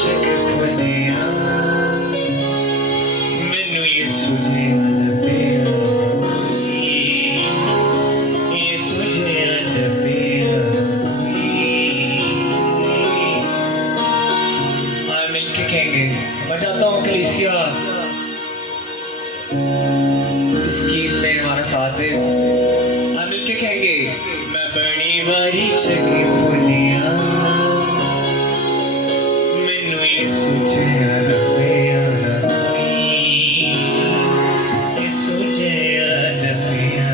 जगह भुलिया मैनू यीशु जिया लभिया यीशु जिया लभिया आज मिलके कहेंगे मैं चाहता हूँ कलीसिया इस गीत में हमारा साथ दे आज मिलके कहेंगे मैं बड़ी बारी जगह भुलिया मैनू यीशु जिया लभिया यीशु जिया लभिया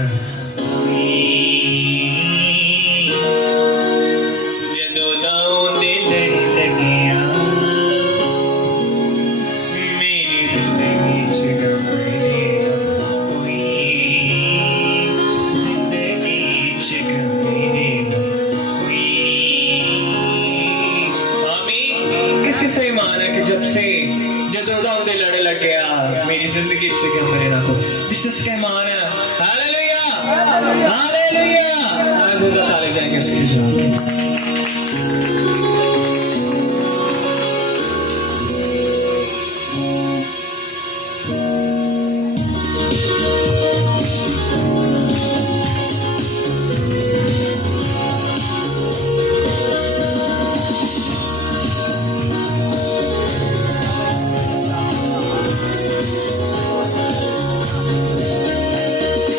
जदों दाऊं दे लड़ी लगिया मेरी जिंदगी च गमरे कोई जिंदगी च गमरे कोई आमीन किसी से ईमान है कि जब से जदों दाऊं दे लड़े लग गया मेरी जिंदगी च गमरे ना कोई जिसस का ईमान है हालेलुया हालेलुया आज वो ताले जाएंगे उसकी जवाब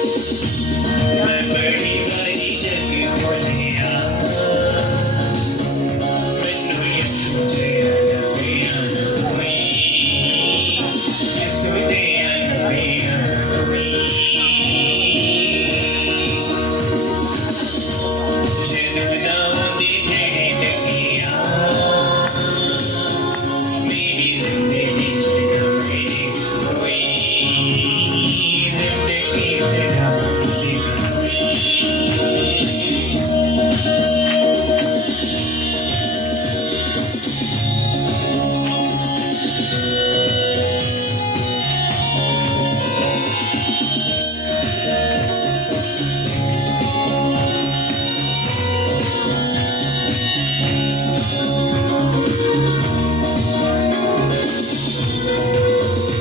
मैं बड़ी बारी जगह भुलिया मैनू यीशु जिया लभिया यीशु जिया लभिया जदों दाऊं दे लड़ी लगिया मेरी जिंदगी च गमरे कोई जिंदगी च गमरे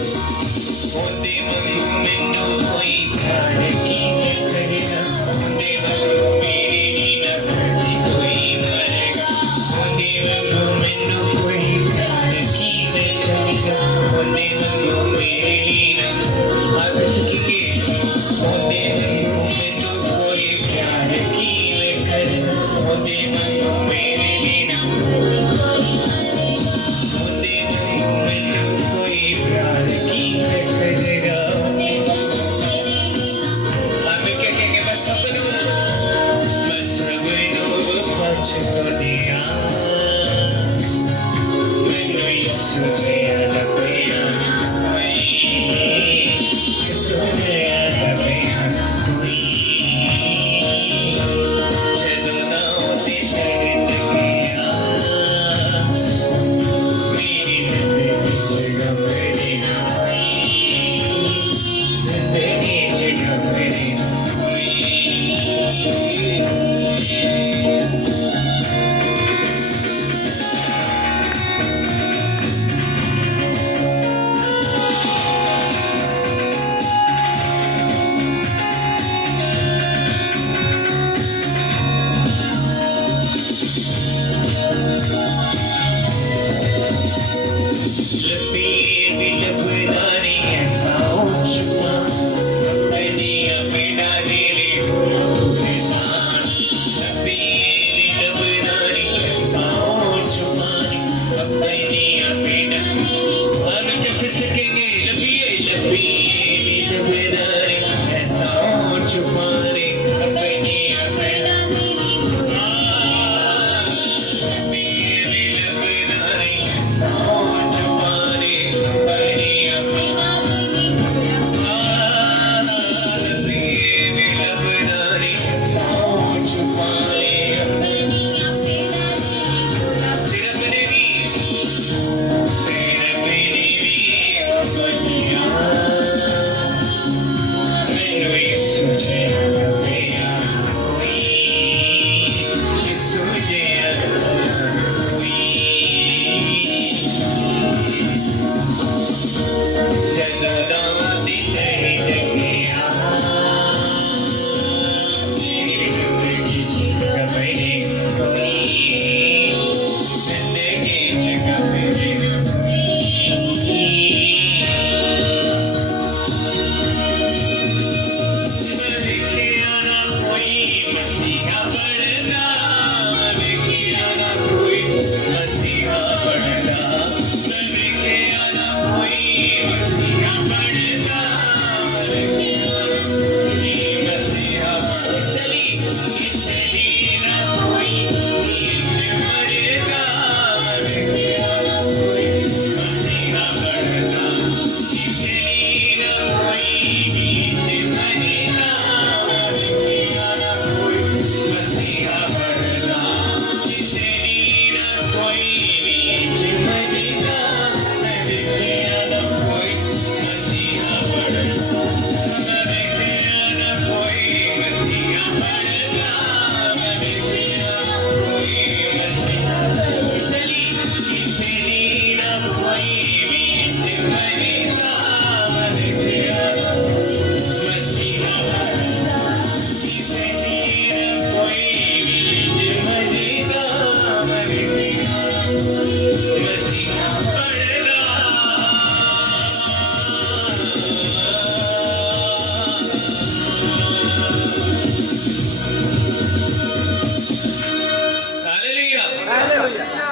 होंदे वांगू मैनू कोई प्यार कीने करेगा होंदे वांगू मेरे नी नफरत कोई करेगा होंदे वांगू मैनू कोई प्यार कीने करेगा होंदे वांगू मेरे नी नफरत आज सीखेंगे होंदे वांगू मैनू कोई प्यार कीने करेगा होंदे वांगू मेरे नी नफरत होंदे वांगू मैनू कोई प्यार कीने करेगा हमें क्या कहेंगे मैं सबनू बच को दिया मैनू यीशु